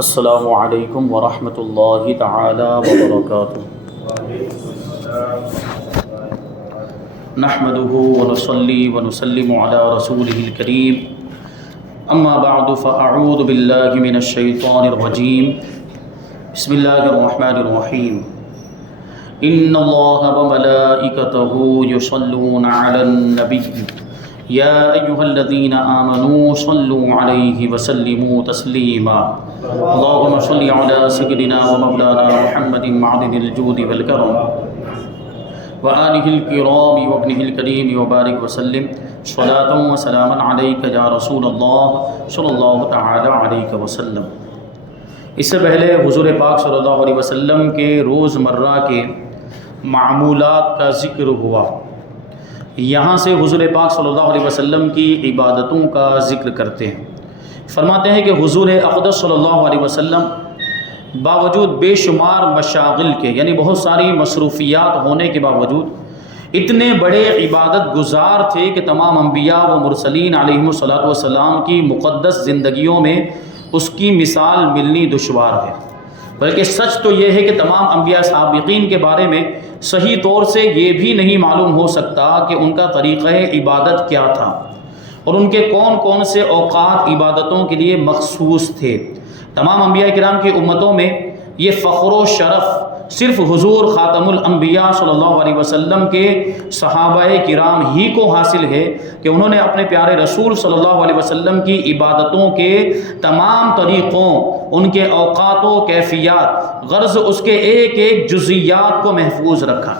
السلام علیکم ورحمۃ اللہ تعالی وبرکاتہ۔ نحمده ونصلي ونسلم على رسوله الكريم، اما بعد فاعوذ باللہ من الشیطان الرجیم، بسم اللہ الرحمن الرحیم۔ ان اللہ وملائکتہ یصلون علی النبی یا ایہا الذین آمنوا صلوا علیہ وسلموا تسلیما۔ اللہم صل علی سیدنا ومولانا محمد معدن الجود والکرم وآلہ الکرام وابنہ الکریم وبارک وسلم صلاۃ وسلاما علیک یا رسول اللہ صلی اللہ تعالی علیہ وسلم۔ اس سے پہلے حضور پاک صلی اللہ علیہ وسلم کے روزمرہ کے معمولات کا ذکر ہوا، یہاں سے حضور پاک صلی اللہ علیہ وسلم کی عبادتوں کا ذکر کرتے ہیں۔ فرماتے ہیں کہ حضور اقدس صلی اللہ علیہ وسلم باوجود بے شمار مشاغل کے، یعنی بہت ساری مصروفیات ہونے کے باوجود اتنے بڑے عبادت گزار تھے کہ تمام انبیاء و مرسلین علیہم الصلاۃ والسلام کی مقدس زندگیوں میں اس کی مثال ملنی دشوار ہے۔ بلکہ سچ تو یہ ہے کہ تمام انبیاء سابقین کے بارے میں صحیح طور سے یہ بھی نہیں معلوم ہو سکتا کہ ان کا طریقہ عبادت کیا تھا اور ان کے کون کون سے اوقات عبادتوں کے لیے مخصوص تھے۔ تمام انبیاء کرام کی امتوں میں یہ فخر و شرف صرف حضور خاتم الانبیاء صلی اللہ علیہ وسلم کے صحابہ کرام ہی کو حاصل ہے کہ انہوں نے اپنے پیارے رسول صلی اللہ علیہ وسلم کی عبادتوں کے تمام طریقوں، ان کے اوقات و کیفیات، غرض اس کے ایک ایک جزیات کو محفوظ رکھا۔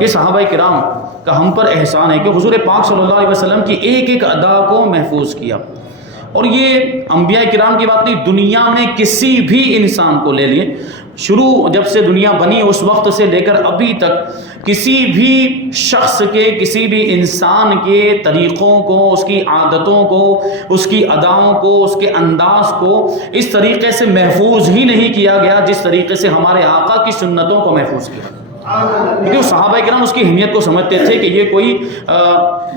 یہ صحابہ کرام کا ہم پر احسان ہے کہ حضور پاک صلی اللہ علیہ وسلم کی ایک ایک ادا کو محفوظ کیا۔ اور یہ انبیاء کرام کی بات نہیں، دنیا میں کسی بھی انسان کو لے لیے، شروع جب سے دنیا بنی اس وقت سے لے کر ابھی تک کسی بھی شخص کے، کسی بھی انسان کے طریقوں کو، اس کی عادتوں کو، اس کی اداؤں کو، اس کے انداز کو اس طریقے سے محفوظ ہی نہیں کیا گیا جس طریقے سے ہمارے آقا کی سنتوں کو محفوظ کیا۔ کیونکہ صحابہ کرام اس کی اہمیت کو سمجھتے تھے کہ یہ کوئی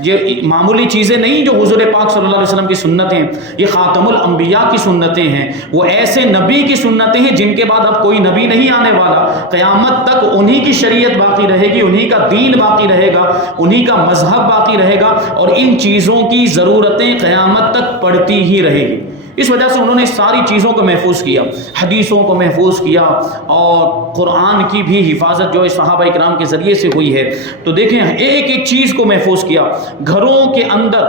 یہ معمولی چیزیں نہیں جو حضور پاک صلی اللہ علیہ وسلم کی سنتیں، یہ خاتم الانبیاء کی سنتیں ہیں، وہ ایسے نبی کی سنتیں ہیں جن کے بعد اب کوئی نبی نہیں آنے والا، قیامت تک انہی کی شریعت باقی رہے گی، انہی کا دین باقی رہے گا، انہی کا مذہب باقی رہے گا، اور ان چیزوں کی ضرورتیں قیامت تک پڑتی ہی رہے گی۔ اس وجہ سے انہوں نے ساری چیزوں کو محفوظ کیا، حدیثوں کو محفوظ کیا، اور قرآن کی بھی حفاظت جو صحابہ کرام کے ذریعے سے ہوئی ہے۔ تو دیکھیں ایک ایک چیز کو محفوظ کیا۔ گھروں کے اندر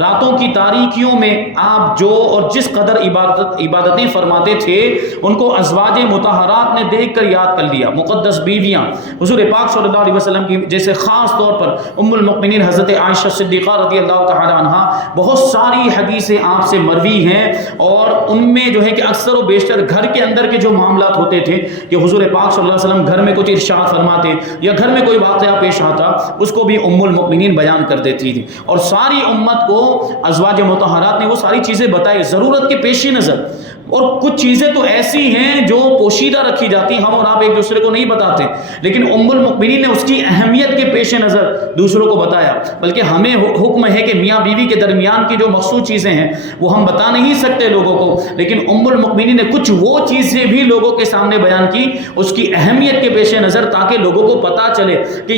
راتوں کی تاریکیوں میں آپ جو اور جس قدر عبادتیں فرماتے تھے ان کو ازواج مطہرات نے دیکھ کر یاد کر لیا۔ مقدس بیویاں حضور پاک صلی اللہ علیہ وسلم کی، جیسے خاص طور پر ام المؤمنین حضرت عائشہ صدیقہ رضی اللہ تعالی عنہا، بہت ساری حدیثیں آپ سے مروی ہیں، اور ان میں جو ہے کہ اکثر و بیشتر گھر کے اندر کے جو معاملات ہوتے تھے کہ حضور پاک صلی اللہ علیہ وسلم گھر میں کچھ ارشاد فرماتے یا گھر میں کوئی واقعہ پیش آتا، اس کو بھی ام المؤمنین بیان کر دیتی تھی، اور ساری امت کو ازواج مطہرات نے وہ ساری چیزیں بتائی ضرورت کے پیش نظر۔ اور کچھ چیزیں تو ایسی ہیں جو پوشیدہ رکھی جاتی ہیں، ہم اور آپ ایک دوسرے کو نہیں بتاتے، لیکن ام المؤمنین نے اس کی اہمیت کے پیش نظر دوسروں کو بتایا۔ بلکہ ہمیں حکم ہے کہ میاں بیوی کے درمیان کی جو مخصوص چیزیں ہیں وہ ہم بتا نہیں سکتے لوگوں کو، لیکن ام المؤمنین نے کچھ وہ چیزیں بھی لوگوں کے سامنے بیان کی اس کی اہمیت کے پیش نظر، تاکہ لوگوں کو پتہ چلے کہ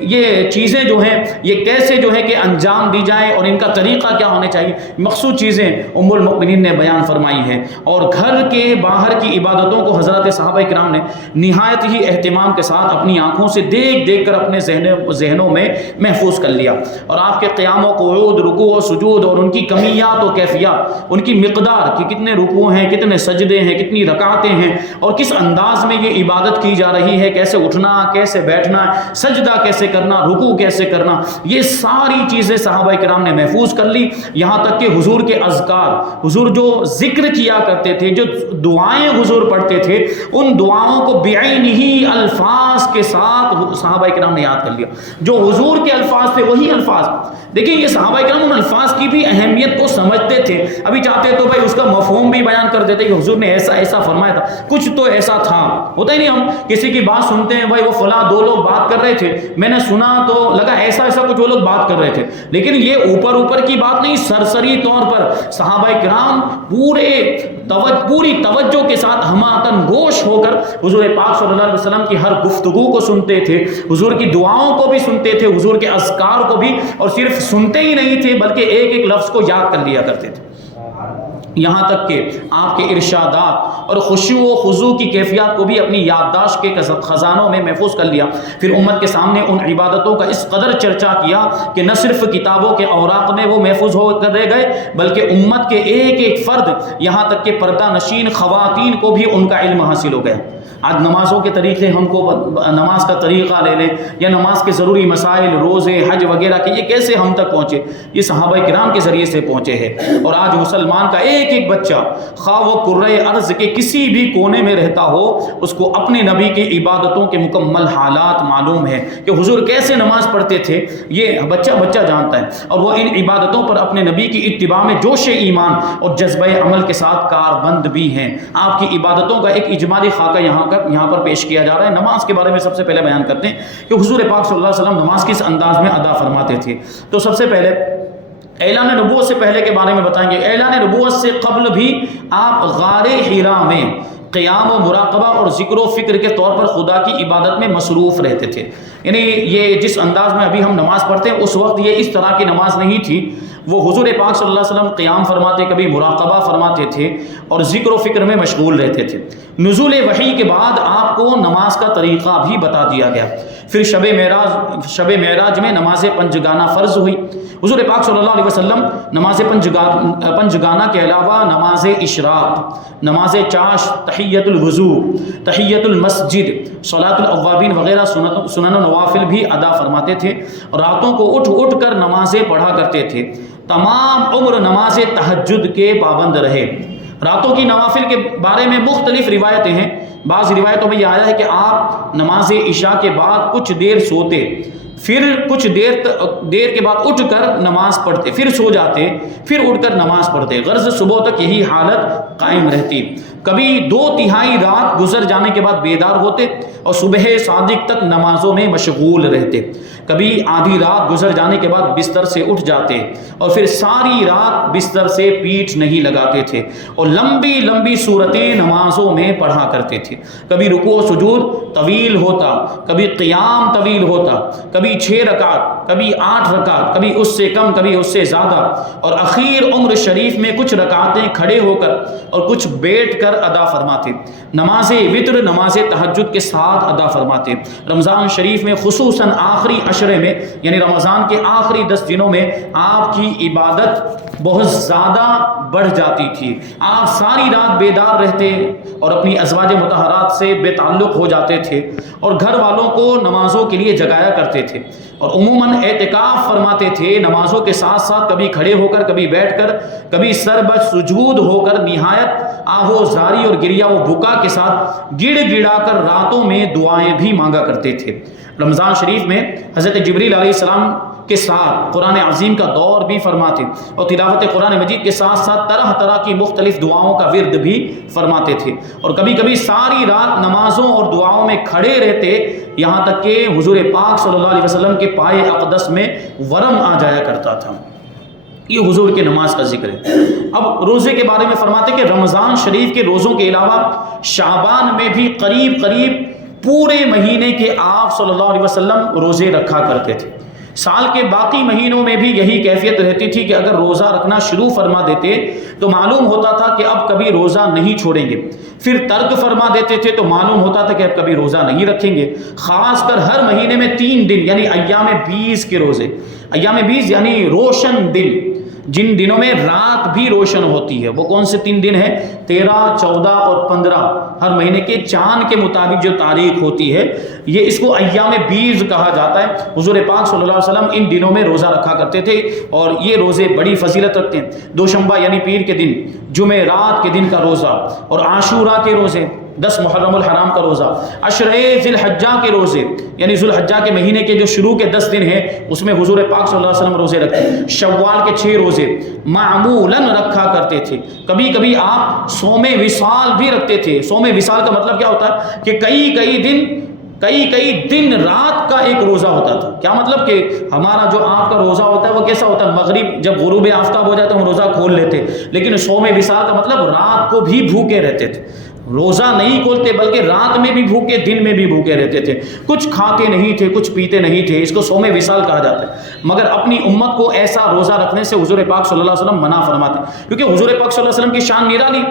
یہ چیزیں جو ہیں یہ کیسے جو ہے کہ انجام دی جائیں اور ان کا طریقہ کیا ہونے چاہیے۔ مخصوص چیزیں ام المؤمنین نے بیان فرمائی ہیں، اور گھر کے باہر کی عبادتوں کو حضرات صحابہ کرام نے نہایت ہی اہتمام کے ساتھ اپنی آنکھوں سے دیکھ دیکھ کر اپنے ذہنوں میں محفوظ کر لیا۔ اور آپ کے قیام و قعود، رکوع و سجود، اور ان کی کمیات و کیفیات، ان کی مقدار کہ کتنے رکوع ہیں، کتنے سجدے ہیں، کتنی رکعتیں ہیں، اور کس انداز میں یہ عبادت کی جا رہی ہے، کیسے اٹھنا، کیسے بیٹھنا، سجدہ کیسے کرنا، رکوع کیسے کرنا، یہ ساری چیزیں صحابہ کرام نے محفوظ کر لی۔ یہاں تک کہ حضور کے اذکار، حضور جو ذکر کیا کرتے تھے، جو دعائیں حضور پڑھتے تھے، ان دعاؤں کو بعینہ الفاظ کے ساتھ صحابہ کرام نے یاد کر لیا۔ جو حضور کے الفاظ تھے وہی الفاظ دیکھیں یہ صحابہ کرام ان الفاظ کی بھی اہمیت کو سمجھتے تھے. ابھی چاہتے تو بھائی اس کا مفہوم بھی بیان کر دیتے کہ حضور نے ایسا ایسا فرمایا تھا, کچھ تو ایسا تھا. ہوتا ہی نہیں, ہم کسی کی بات سنتے ہیں, بھائی وہ فلاں دو لوگ بات کر رہے تھے, میں نے سنا تو لگا ایسا ایسا کچھ وہ لوگ بات کر رہے تھے. لیکن یہ اوپر اوپر کی بات نہیں, سرسری طور پر صحابہ کرام پوری توجہ کے ساتھ ہماتن گوش ہو کر حضور پاک صلی اللہ علیہ وسلم کی ہر گفتگو کو سنتے تھے, حضور کی دعاؤں کو بھی سنتے تھے, حضور کے اذکار کو بھی, اور صرف سنتے ہی نہیں تھے بلکہ ایک ایک لفظ کو یاد کر لیا کرتے تھے. یہاں تک کہ آپ کے ارشادات اور خشوع و خضوع کی کیفیات کو بھی اپنی یادداشت کے خزانوں میں محفوظ کر لیا. پھر امت کے سامنے ان عبادتوں کا اس قدر چرچا کیا کہ نہ صرف کتابوں کے اوراق میں وہ محفوظ ہو کر رہ گئے بلکہ امت کے ایک ایک فرد, یہاں تک کہ پردہ نشین خواتین کو بھی ان کا علم حاصل ہو گیا. آج نمازوں کے طریقے, ہم کو نماز کا طریقہ لے لیں یا نماز کے ضروری مسائل, روزے, حج وغیرہ کے, یہ کیسے ہم تک پہنچے؟ یہ صحابہ کرام کے ذریعے سے پہنچے ہیں. اور آج مسلمان کا ایک ایک بچہ, خواہ وہ کرۂ ارض کے کسی بھی کونے میں رہتا ہو, اس کو اپنے نبی کی عبادتوں کے مکمل حالات معلوم ہے کہ حضور کیسے نماز پڑھتے تھے. یہ بچہ جانتا ہے, اور وہ ان عبادتوں پر اپنے نبی کی اتباع میں جوش ایمان اور جذبہ عمل کے ساتھ کاربند بھی ہیں. آپ کی عبادتوں کا ایک اجمالی خاکہ یہاں پر پیش کیا جا رہا ہے. نماز کے بارے میں سب سے پہلے بیان کرتے ہیں کہ حضور پاک صلی اللہ علیہ وسلم نماز کس انداز میں ادا فرماتے تھے. تو سب سے پہلے اعلان نبوت سے پہلے کے بارے میں بتائیں گے. اعلان نبوت سے قبل بھی آپ غار حرا میں قیام و مراقبہ اور ذکر و فکر کے طور پر خدا کی عبادت میں مصروف رہتے تھے. یعنی یہ جس انداز میں ابھی ہم نماز پڑھتے ہیں اس وقت یہ اس طرح کی نماز نہیں تھی. وہ حضور پاک صلی اللہ علیہ وسلم قیام فرماتے, کبھی مراقبہ فرماتے تھے اور ذکر و فکر میں مشغول رہتے تھے. نزول وحی کے بعد آپ کو نماز کا طریقہ بھی بتا دیا گیا. پھر شب معراج میں نماز پنجگانہ فرض ہوئی. حضور پاک صلی اللہ علیہ وسلم نماز پنجگانہ کے علاوہ نماز اشراق, نماز چاش, تحیت الوضو, تحیت المسجد, صلاۃ الاوابین وغیرہ سنن و نوافل بھی ادا فرماتے تھے. راتوں کو اٹھ اٹھ کر نمازیں پڑھا کرتے تھے. تمام عمر نماز تہجد کے پابند رہے. راتوں کی نوافل کے بارے میں مختلف روایتیں ہیں. بعض روایتوں میں یہ آیا ہے کہ آپ نماز عشاء کے بعد کچھ دیر سوتے, پھر کچھ دیر کے بعد اٹھ کر نماز پڑھتے, پھر سو جاتے, پھر اٹھ کر نماز پڑھتے. غرض صبح تک یہی حالت قائم رہتی. کبھی 2/3 رات گزر جانے کے بعد بیدار ہوتے اور صبح صادق تک نمازوں میں مشغول رہتے. کبھی آدھی رات گزر جانے کے بعد بستر سے اٹھ جاتے اور پھر ساری رات بستر سے پیٹھ نہیں لگاتے تھے اور لمبی لمبی صورتیں نمازوں میں پڑھا کرتے تھے. کبھی رکوع و سجود طویل ہوتا, کبھی قیام طویل ہوتا, کبھی 6 رکعت, کبھی 8 رکعت, کبھی اس سے کم, کبھی اس سے زیادہ, اور اخیر عمر شریف میں کچھ رکعتیں کھڑے ہو کر اور کچھ بیٹھ کر ادا فرماتے. نماز وتر نماز تہجد کے ساتھ ادا فرماتے. رمضان شریف میں خصوصاً آخری عشرے میں, یعنی رمضان کے آخری 10 دنوں میں آپ کی عبادت بہت زیادہ بڑھ جاتی تھی. آپ ساری رات بیدار رہتے اور اپنی ازواج مطہرات سے بے تعلق ہو جاتے تھے اور گھر والوں کو نمازوں کے لیے جگایا کرتے تھے اور عموماً اعتکاف فرماتے تھے. نمازوں کے ساتھ ساتھ کبھی کھڑے ہو کر, کبھی بیٹھ کر, کبھی سر بر سجود ہو کر نہایت آہو زاری اور گریہ و بکا کے ساتھ گڑ گڑا کر راتوں میں دعائیں بھی مانگا کرتے تھے. رمضان شریف میں حضرت جبریل علیہ السلام کے ساتھ قرآن عظیم کا دور بھی فرماتے اور تلاوت قرآن مجید کے ساتھ ساتھ طرح طرح کی مختلف دعاؤں کا ورد بھی فرماتے تھے اور کبھی کبھی ساری رات نمازوں اور دعاؤں میں کھڑے رہتے, یہاں تک کہ حضور پاک صلی اللہ علیہ وسلم کے پائے اقدس میں ورم آ جایا کرتا تھا. یہ حضور کے نماز کا ذکر ہے. اب روزے کے بارے میں فرماتے کہ رمضان شریف کے روزوں کے علاوہ شعبان میں بھی قریب پورے مہینے کے آپ صلی اللہ علیہ وسلم روزے رکھا کرتے تھے. سال کے باقی مہینوں میں بھی یہی کیفیت رہتی تھی کہ اگر روزہ رکھنا شروع فرما دیتے تو معلوم ہوتا تھا کہ اب کبھی روزہ نہیں چھوڑیں گے, پھر ترک فرما دیتے تھے تو معلوم ہوتا تھا کہ اب کبھی روزہ نہیں رکھیں گے. خاص کر ہر مہینے میں 3 دن یعنی ایام 20 کے روزے, ایام 20 یعنی روشن دن, جن دنوں میں رات بھی روشن ہوتی ہے. وہ کون سے 3 دن ہیں؟ 13, 14 اور 15. ہر مہینے کے چاند کے مطابق جو تاریخ ہوتی ہے, یہ اس کو ایام 20 کہا جاتا ہے. حضور پاک صلی اللہ علیہ وسلم ان دنوں میں روزہ رکھا کرتے تھے اور یہ روزے بڑی فضیلت رکھتے ہیں. دوشنبہ یعنی پیر کے دن, جمعرات کے دن کا روزہ اور عاشورہ کے روزے, 10 محرم الحرام کا روزہ، عشر ذی الحجہ کے روزے یعنی ذو الحجہ کے مہینے کے جو شروع کے 10 دن ہیں اس میں حضور پاک صلی اللہ علیہ وسلم روزے رکھتے، شوال کے 6 روزے معمولاً رکھا کرتے تھے، کبھی کبھی آپ صوم وصال بھی رکھتے تھے۔ صوم وصال کا مطلب کیا ہوتا ہے کہ کئی دن رات کا ایک روزہ ہوتا تھا۔ کیا مطلب کہ ہمارا جو آپ کا روزہ ہوتا ہے وہ کیسا ہوتا ہے، مغرب جب غروب آفتاب ہو جائے تو ہم روزہ کھول لیتے، لیکن صوم وصال کا مطلب رات کو بھی بھوکے رہتے تھے، روزہ نہیں کھولتے بلکہ رات میں بھی بھوکے، دن میں بھی بھوکے رہتے تھے، کچھ کھاتے نہیں تھے، کچھ پیتے نہیں تھے، اس کو صوم وصال کہا جاتا ہے۔ مگر اپنی امت کو ایسا روزہ رکھنے سے حضور پاک صلی اللہ علیہ وسلم منع فرماتے ہیں، کیونکہ حضور پاک صلی اللہ علیہ وسلم کی شان نرالی،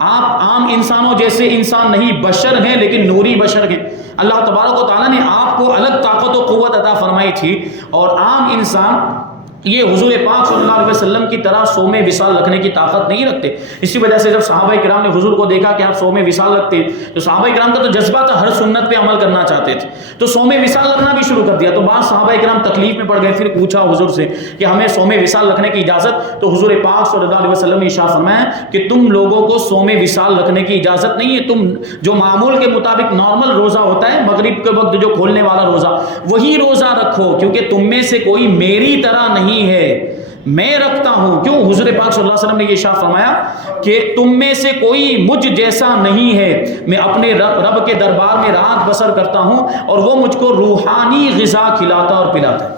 آپ عام انسانوں جیسے انسان نہیں، بشر ہیں لیکن نوری بشر ہیں۔ اللہ تبارک و تعالیٰ نے آپ کو الگ طاقت و قوت عطا فرمائی تھی، اور عام انسان یہ حضور پاک صلی اللہ علیہ وسلم کی طرح صوم وصال رکھنے کی طاقت نہیں رکھتے۔ اسی وجہ سے جب صحابہ کرام نے حضور کو دیکھا کہ آپ صوم وصال رکھتے ہیں تو صحابہ کرام کا تو جذبہ تھا، ہر سنت پہ عمل کرنا چاہتے تھے، تو صوم وصال رکھنا بھی شروع کر دیا۔ تو بعض صحابہ کرام تکلیف میں پڑ گئے، پھر پوچھا حضور سے کہ ہمیں صوم وصال رکھنے کی اجازت؟ تو حضور پاک صلی اللہ علیہ وسلم نے ارشاد فرمایا کہ تم لوگوں کو صوم وصال رکھنے کی اجازت نہیں ہے، تم جو معمول کے مطابق نارمل روزہ ہوتا ہے مغرب کے وقت جو کھولنے والا روزہ وہی روزہ رکھو، کیونکہ تم میں سے کوئی میری طرح نہیں ہے، میں رکھتا ہوں۔ کیوں؟ حضور پاک صلی اللہ علیہ وسلم نے یہ ارشاد فرمایا کہ تم میں سے کوئی مجھ جیسا نہیں ہے، میں اپنے رب کے دربار میں رات بسر کرتا ہوں اور وہ مجھ کو روحانی غذا کھلاتا اور پلاتا ہے۔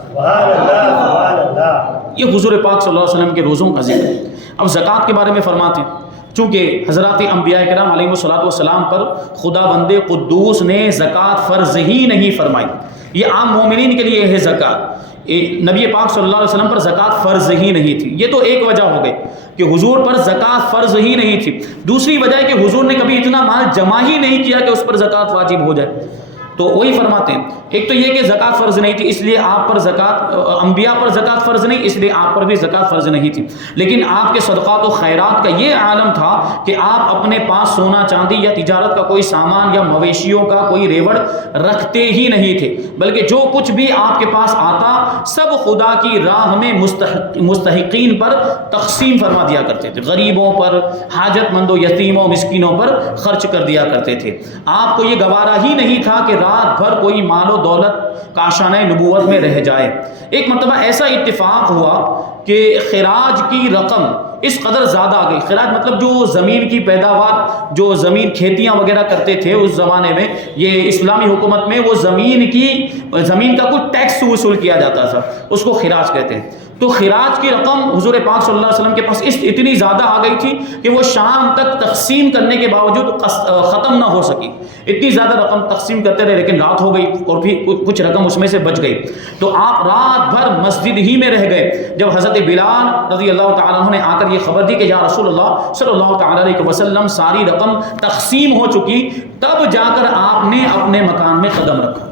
یہ حضور پاک صلی اللہ علیہ وسلم کے روزوں کا ذکر ہے۔ اب زکوٰۃ کے بارے میں فرماتے ہیں، چونکہ حضرات انبیاء کرام علیہ السلام پر خدا بند قدوس نے زکوٰۃ فرض ہی نہیں فرمائی، یہ عام مومنین کے لیے ہے زکوٰۃ، نبی پاک صلی اللہ علیہ وسلم پر زکوٰۃ فرض ہی نہیں تھی۔ یہ تو ایک وجہ ہو گئی کہ حضور پر زکوٰۃ فرض ہی نہیں تھی، دوسری وجہ ہے کہ حضور نے کبھی اتنا مال جمع ہی نہیں کیا کہ اس پر زکوٰۃ واجب ہو جائے۔ تو وہی فرماتے ہیں، ایک تو یہ کہ زکوٰۃ فرض نہیں تھی اس لیے آپ پر زکوٰۃ، انبیاء پر زکوٰۃ فرض نہیں اس لیے آپ پر بھی زکوٰۃ فرض نہیں تھی، لیکن آپ کے صدقات و خیرات کا یہ عالم تھا کہ آپ اپنے پاس سونا چاندی یا تجارت کا کوئی سامان یا مویشیوں کا کوئی ریوڑ رکھتے ہی نہیں تھے، بلکہ جو کچھ بھی آپ کے پاس آتا سب خدا کی راہ میں مستحقین پر تقسیم فرما دیا کرتے تھے، غریبوں پر، حاجت مندوں، یتیموں، مسکینوں پر خرچ کر دیا کرتے تھے۔ آپ کو یہ گوارا ہی نہیں تھا کہ رات بھر کوئی مال و دولت کاشانہ نبوت میں رہ جائے۔ ایک مرتبہ ایسا اتفاق ہوا کہ خراج کی رقم اس قدر زیادہ آ گئی، خراج مطلب جو زمین کی پیداوار، جو زمین کھیتیاں وغیرہ کرتے تھے اس زمانے میں، یہ اسلامی حکومت میں وہ زمین کا کوئی ٹیکس وصول کیا جاتا تھا، اس کو خراج کہتے ہیں۔ تو خراج کی رقم حضور پاک صلی اللہ علیہ وسلم کے پاس اتنی زیادہ آ گئی تھی کہ وہ شام تک تقسیم کرنے کے باوجود ختم نہ ہو سکی، اتنی زیادہ رقم تقسیم کرتے رہے، لیکن رات ہو گئی اور بھی کچھ رقم اس میں سے بچ گئی، تو آپ رات بھر مسجد ہی میں رہ گئے۔ جب حضرت بلال رضی اللہ تعالیٰ عنہ نے آ کر یہ خبر دی کہ یا رسول اللہ صلی اللہ تعالیٰ علیہ وسلم ساری رقم تقسیم ہو چکی، تب جا کر آپ نے اپنے مکان میں قدم رکھا۔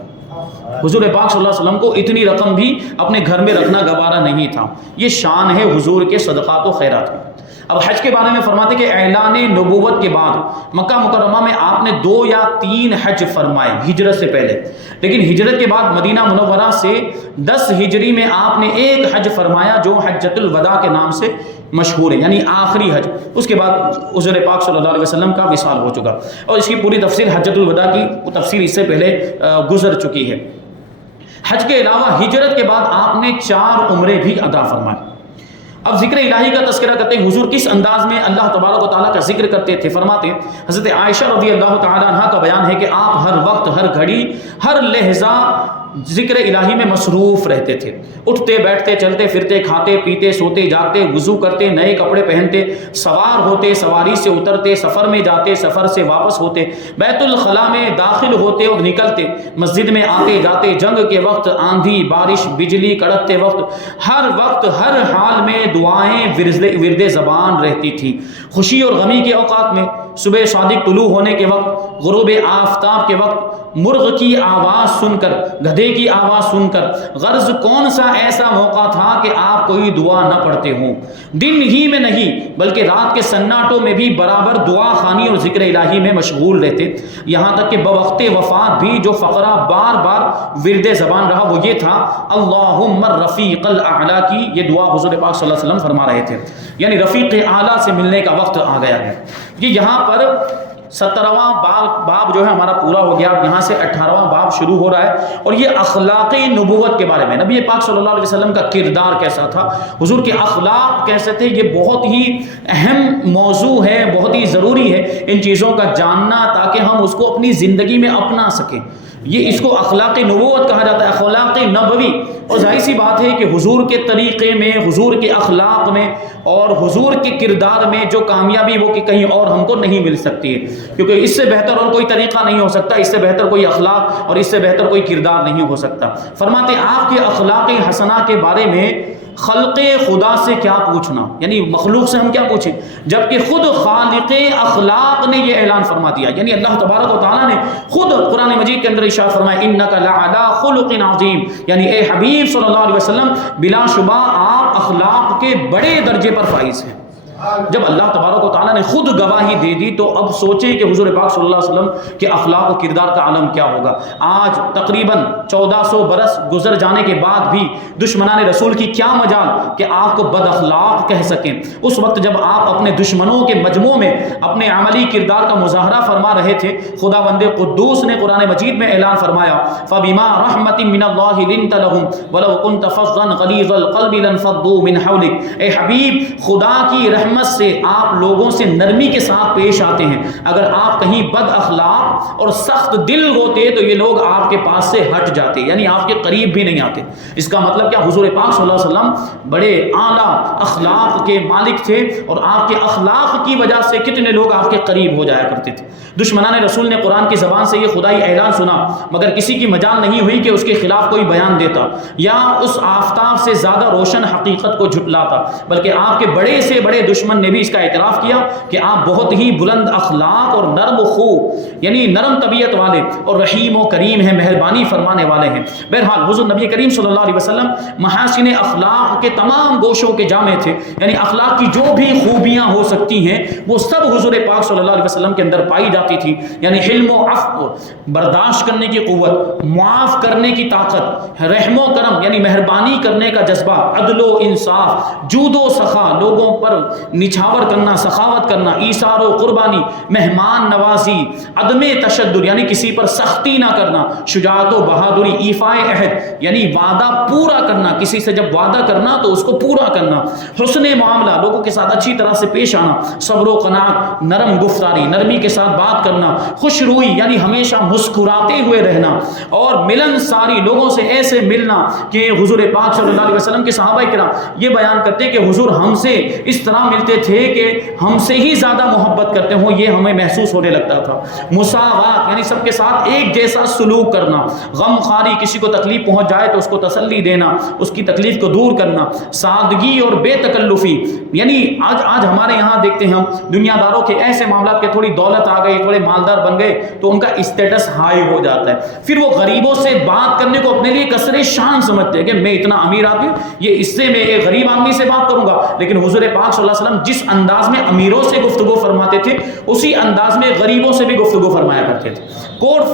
حضور پاک صلی اللہ علیہ وسلم کو اتنی رقم بھی اپنے گھر میں رکھنا گوارا نہیں تھا۔ یہ شان ہے حضور کے صدقات و خیرات کی۔ اب حج کے بارے میں فرماتے کہ اعلان نبوت کے بعد مکہ مکرمہ میں آپ نے 2 یا 3 حج فرمائے ہجرت سے پہلے، لیکن ہجرت کے بعد مدینہ منورہ سے 10 ہجری میں آپ نے ایک حج فرمایا جو حجۃ الوداع کے نام سے مشہور ہے، یعنی آخری حج۔ اس کے بعد حضور پاک صلی اللہ علیہ وسلم کا وصال ہو چکا، اور اس کی پوری تفصیل حجۃ الوداع کی تفصیل اس سے پہلے گزر چکی ہے۔ حج کے علاوہ ہجرت کے بعد آپ نے 4 عمرے بھی ادا فرمائے۔ اب ذکر الہی کا تذکرہ کرتے ہیں، حضور کس انداز میں اللہ تبارک و تعالیٰ کا ذکر کرتے تھے۔ فرماتے ہیں حضرت عائشہ رضی اللہ تعالیٰ عنہ کا بیان ہے کہ آپ ہر وقت، ہر گھڑی، ہر لحظہ ذکر الہی میں مصروف رہتے تھے، اٹھتے بیٹھتے، چلتے پھرتے، کھاتے پیتے، سوتے جاگتے، وضو کرتے، نئے کپڑے پہنتے، سوار ہوتے، سواری سے اترتے، سفر میں جاتے، سفر سے واپس ہوتے، بیت الخلاء میں داخل ہوتے اور نکلتے، مسجد میں آتے جاتے، جنگ کے وقت، آندھی بارش بجلی کڑکتے وقت، ہر حال میں دعائیں ورد زبان رہتی تھی۔ خوشی اور غمی کے اوقات میں، صبح صادق طلوع ہونے کے وقت، غروب آفتاب کے وقت، مرغ کی آواز سن کر، گدھے کی آواز سن کر، غرض کون سا ایسا موقع تھا کہ آپ کوئی دعا نہ پڑھتے ہوں؟ دن ہی میں نہیں بلکہ رات کے سناٹوں میں بھی برابر دعا خوانی اور ذکر الہی میں مشغول رہتے، یہاں تک کہ بوقت وفات بھی جو فقرہ بار بار ورد زبان رہا وہ یہ تھا، اللہم الرفیق الاعلی کی یہ دعا حضور پاک صلی اللہ علیہ وسلم فرما رہے تھے، یعنی رفیق اعلیٰ سے ملنے کا وقت آ گیا ہے۔ یہ یہاں پر 17واں باب جو ہے ہمارا پورا ہو گیا. یہاں سے 18واں باب شروع ہو رہا ہے اور یہ اخلاق نبوت کے بارے میں. نبی پاک صلی اللہ علیہ وسلم کا کردار کیسا تھا, حضور کے اخلاق کیسے تھے, یہ بہت ہی اہم موضوع ہے, بہت ہی ضروری ہے ان چیزوں کا جاننا تاکہ ہم اس کو اپنی زندگی میں اپنا سکیں. یہ اس کو اخلاق نبوت کہا جاتا ہے, اخلاق نبوی. اور ظاہر سی بات ہے کہ حضور کے طریقے میں, حضور کے اخلاق میں اور حضور کے کردار میں جو کامیابی وہ کہ کہیں اور ہم کو نہیں مل سکتی ہے, کیونکہ اس سے بہتر اور کوئی طریقہ نہیں ہو سکتا, اس سے بہتر کوئی اخلاق اور اس سے بہتر کوئی کردار نہیں ہو سکتا. فرماتے آپ کے اخلاق حسنہ کے بارے میں خلق خدا سے کیا پوچھنا, یعنی مخلوق سے ہم کیا پوچھیں جبکہ خود خالق اخلاق نے یہ اعلان فرما دیا. یعنی اللہ تبارک و تعالیٰ نے خود قرآن مجید کے اندر ارشاد فرمایا انک لعلی خلق عظیم, یعنی اے حبیب صلی اللہ علیہ وسلم بلا شبہ آپ اخلاق کے بڑے درجے پر فائز ہیں. جب اللہ تبارک و تعالیٰ نے خود گواہی دے دی تو اب سوچیں کہ حضور پاک صلی اللہ علیہ وسلم کے اخلاق و کردار کا عالم کیا ہوگا. آج تقریباً 1400 برس گزر جانے کے بعد بھی دشمنان رسول کی کیا مجال کہ آپ کو بد اخلاق کہہ سکیں. اس وقت جب آپ اپنے دشمنوں کے مجموع میں اپنے عملی کردار کا مظاہرہ فرما رہے تھے, خداوند قدوس نے قرآن مجید میں اعلان فرمایا فبما رحمت من اللہ لنت لهم ولو كنت فظا غلیظ القلب لانفضوا من حولک. اے حبیب خدا کی رحمت سے آپ لوگوں سے نرمی کے ساتھ پیش آتے ہیں. اگر آپ کہیں بد اخلاق اور سخت دل ہوتے تو یہ لوگ آپ کے پاس سے ہٹ جاتے, یعنی آپ کے قریب بھی نہیں آتے. اس کا مطلب کیا, حضور پاک صلی اللہ علیہ وسلم بڑے اعلیٰ اخلاق کے مالک تھے اور آپ کے اخلاق کی وجہ سے کتنے لوگ آپ کے قریب ہو جایا کرتے تھے. دشمنان رسول نے قرآن کی زبان سے یہ خدائی اعلان سنا مگر کسی کی مجال نہیں ہوئی کہ اس کے خلاف کوئی بیان دیتا یا اس آفتاب سے زیادہ روشن حقیقت کو جھٹلاتا, بلکہ آپ کے بڑے سے بڑے دشمن نے بھی اس کا اعتراف کیا کہ آپ بہت ہی بلند اخلاق اور نرم خو یعنی نرم طبیعت والے اور رحیم و کریم ہیں, مہربانی فرمانے والے ہیں. بہرحال حضور نبی کریم صلی اللہ علیہ وسلم محاسن اخلاق کے تمام گوشوں کے جامع تھے, یعنی اخلاق کی جو بھی خوبیاں ہو سکتی ہیں وہ سب حضور پاک صلی اللہ علیہ وسلم کے اندر پائی جاتی تھی. یعنی حلم و عفو, برداشت کرنے کی قوت, معاف کرنے کی طاقت, رحم و کرم یعنی مہربانی کرنے کا جذبہ, عدل و انصاف, جود و سخا, لوگوں پر نچھاور کرنا, سخاوت کرنا, ایثار و قربانی, مہمان نوازی, عدم تشدد یعنی کسی پر سختی نہ کرنا, شجاعت و بہادری, ایفاء عہد یعنی وعدہ پورا کرنا, کسی سے جب وعدہ کرنا تو اس کو پورا کرنا, حسن معاملہ لوگوں کے ساتھ اچھی طرح سے پیش آنا, صبر و قناعت, نرم گفتاری, نرمی کے ساتھ بات کرنا, خوش روئی یعنی ہمیشہ مسکراتے ہوئے رہنا, اور ملن ساری لوگوں سے ایسے ملنا کہ حضور پاک صلی اللہ علیہ وسلم کے صحابہ کرام یہ بیان کرتے ہیں کہ حضور ہم سے اس طرح ملتے تھے کہ ہم سے ہی زیادہ محبت کرتے ہوں, یہ ہمیں محسوس ہونے لگتا تھا. مساوات یعنی سب کے ساتھ ایک جیسا سلوک کرنا, غم خواری, کسی کو تکلیف پہنچ جائے تو اس کو تسلی دینا, اس کی تکلیف کو دور کرنا, سادگی اور بے تکلفی. یعنی آج ہمارے یہاں دیکھتے ہیں ہم دنیا داروں کے ایسے معاملات کے تھوڑی دولت آ گئی, تھوڑے مالدار بن گئے تو ان کا اسٹیٹس ہائی ہو جاتا ہے, پھر وہ غریبوں سے بات کرنے کو اپنے لیے کسر شان سمجھتے ہیں کہ میں اتنا امیر آدمی, یہ اس سے میں ایک غریب آدمی سے بات کروں گا. لیکن حضور پاک صلی اللہ علیہ وسلم جس انداز میں امیروں سے گفتگو فرماتے تھے اسی انداز میں غریبوں سے بھی گفتگو فرمایا کرتے تھے.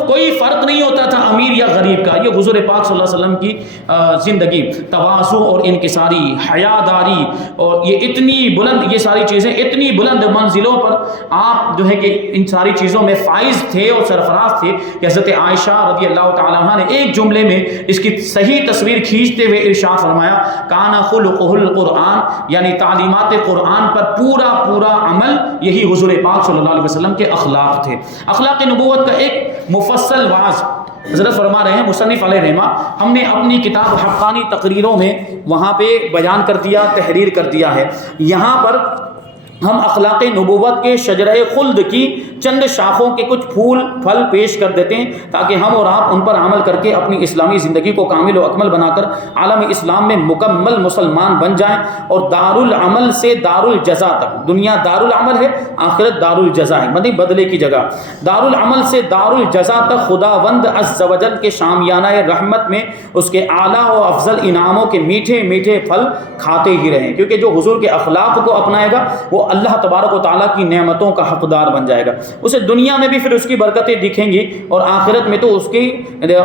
کوئی فرق نہیں ہوتا تھا امیر یا غریب کا. یہ حضور پاک صلی اللہ علیہ وسلم کی زندگی, تواضع اور انکساری, حیاداری اور یہ اتنی بلند, یہ ساری چیزیں اتنی بلند منزلوں پر آپ جو ہے کہ ان ساری چیزوں میں فائز تھے اور سرفراز تھے کہ حضرت عائشہ رضی اللہ تعالیٰ عنہ نے ایک جملے میں اس کی صحیح تصویر کھینچتے ہوئے ارشاد فرمایا کان خلقہ القرآن, یعنی تعلیمات قرآن پر پورا عمل یہی حضور پاک صلی اللہ علیہ وسلم کے اخلاق تھے. اخلاق نبوت کا ایک مفصل واعظ حضرت فرما رہے ہیں مصنف علیہ رحمہ, ہم نے اپنی کتاب حقانی تقریروں میں وہاں پہ بیان کر دیا, تحریر کر دیا ہے. یہاں پر ہم اخلاق نبوت کے شجرہ خلد کی چند شاخوں کے کچھ پھول پھل پیش کر دیتے ہیں تاکہ ہم اور آپ ان پر عمل کر کے اپنی اسلامی زندگی کو کامل و اکمل بنا کر عالم اسلام میں مکمل مسلمان بن جائیں اور دار العمل سے دار الجزا تک, دنیا دار العمل ہے, آخرت دار الجزا ہے, مطلب بدلے کی جگہ, دار العمل سے دار الجزا تک خداوند عز و جل کے شامیانہ رحمت میں اس کے اعلیٰ و افضل انعاموں کے میٹھے میٹھے پھل کھاتے ہی رہیں. کیونکہ جو حضور کے اخلاق کو اپنائے گا وہ وہ اللہ تبارک و تعالیٰ کی نعمتوں کا حقدار بن جائے گا. اسے دنیا میں بھی پھر اس کی برکتیں دکھیں گی اور آخرت میں تو اس کی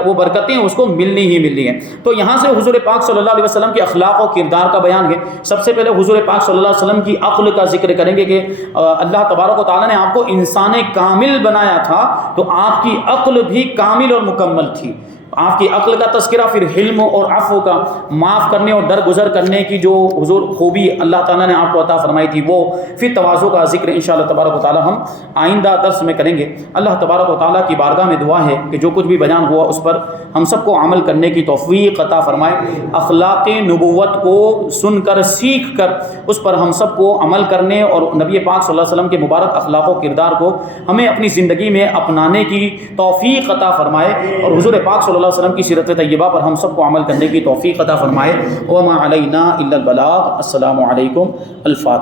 وہ برکتیں اس کو ملنی ہی ملنی ہیں. تو یہاں سے حضور پاک صلی اللہ علیہ وسلم کے اخلاق و کردار کا بیان ہے. سب سے پہلے حضور پاک صلی اللہ علیہ وسلم کی عقل کا ذکر کریں گے کہ اللہ تبارک و تعالیٰ نے آپ کو انسان کامل بنایا تھا تو آپ کی عقل بھی کامل اور مکمل تھی. آپ کی عقل کا تذکرہ پھر حلم اور عفو کا، معاف کرنے اور درگزر کرنے کی جو حضور خوبی اللہ تعالیٰ نے آپ کو عطا فرمائی تھی وہ، پھر تواضع کا ذکر انشاءاللہ تبارک و تعالیٰ ہم آئندہ درس میں کریں گے. اللہ تبارک و تعالیٰ کی بارگاہ میں دعا ہے کہ جو کچھ بھی بیان ہوا اس پر ہم سب کو عمل کرنے کی توفیق عطا فرمائے. اخلاق نبوت کو سن کر سیکھ کر اس پر ہم سب کو عمل کرنے اور نبی پاک صلی اللہ علیہ وسلم کے مبارک اخلاق و کردار کو ہمیں اپنی زندگی میں اپنانے کی توفیق عطا فرمائے اور حضور پاک صلی اللہ علیہ وسلم کی سیرت طیبہ پر ہم سب کو عمل کرنے کی توفیق عطا فرمائے. وما علینا الا البلاغ. السلام علیکم. الفاتحہ.